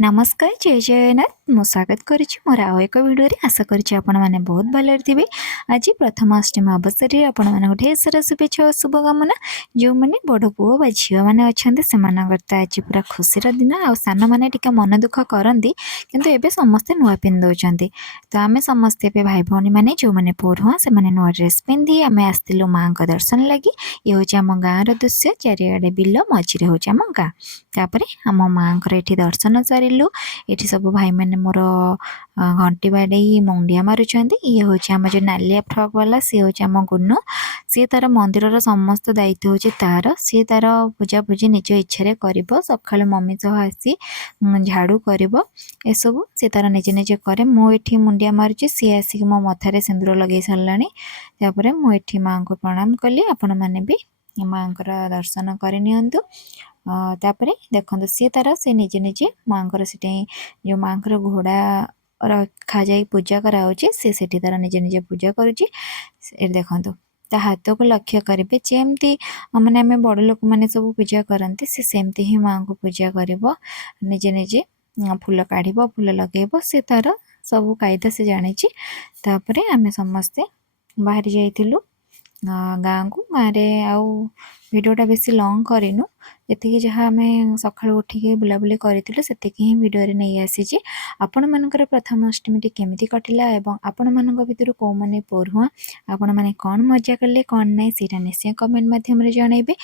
नमस्कार जय जगन्नाथ मु स्वागत करुच्ची मोर आउ एक भिडियो आशा करुच्ची आपण मैंने बहुत भलरे थे। आज प्रथमाष्टमी अवसर में आपण मान ढेर सारा शुभेच्छा और शुभकामना। जो मैंने बड़ पुओ बा झील मैंने अच्छा से आज पूरा खुशी दिन आ सान मैंने मन दुख करती किंतु एबे समस्ते नुआ पिंधि तो आम समस्ते भाई भौणी मैंने जो मैंने पढ़ुआ से नुआ ड्रेस पिंधि आम आसलु माँ का दर्शन लगी। ये हूँ आम गाँव दृश्य चारिआडे बिल मझे हूँ आम गाँ तापर आम माँ ये दर्शन सारू ये सब भाई मैंने मोर घंटी बाड़े मुंडिया मारुंट। ये हूँ आम जो नालिया फ्रक वाला सी हूँ आम गुनु सी तार मंदिर समस्त दायित्व हूँ तार सी तार पूजा पूजी निज इच्छा कर सका मम्मी सह आसी झाड़ू कर सब सी तार निजे निजे कै मुझे मुंडिया मारुची सी आसिक मो मथारे सिंदूर लगे सारापर मुझे माँ को प्रणाम कली। आपण मैंने भी माँ दर्शन करनी तापर देखो सी तार से निजे निजे माँ से जो माँ घोड़ा रखा जाए पूजा कराऊँचे सी तार निजे निजे पूजा करुच्ची। देखो ता हाथ को लक्ष्य करेंगे जमती मैंने आम बड़ लोक मैंने सब पूजा करती सेमती ही माँ को पूजा कर निजे निजे फूल काढ़ फूल लगेब सी तार सब कायदा से जानी। तापर आम समस्ते बाहरी जाइलु गाँ को गाँव में आउ भिडटा बेसी लंग करूँ जी जहाँ आम सका उठिक बुलाबुली करूँ से ही भिडियो नहीं आसी। आपण मानकर प्रथमाष्टमी केमी कटिला एवं आपण मान भर कौ मैंने पढ़ुआ आपण मैंने कौन मजा कले कौन ना सीटा निश्चय कमेंट मध्यम जनइबे।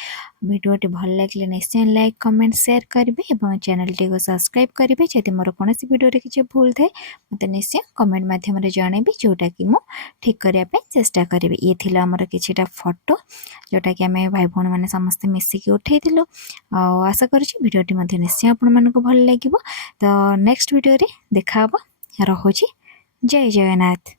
भिडियोटी भल लगे निश्चय लाइक कमेंट शेयर करेंगे और चैनल टी को सब्सक्राइब करेंगे। जदि मोर कौन भिडियो किसी भूल थाए मत निश्चय कमेंट मध्यम जनइबे जोटा कि मु ठीक करने चेष्टा करी। ये थी आमर किछिटा फोटो जोटा कि आम भाई भौणी मैंने समस्ते मिसिकी उठेलु। आशा करुच्ची भिडियोटी निश्चय आपण भल लगे। तो नेक्स्ट भिडियो देखा रहुछि। जय जगन्नाथ।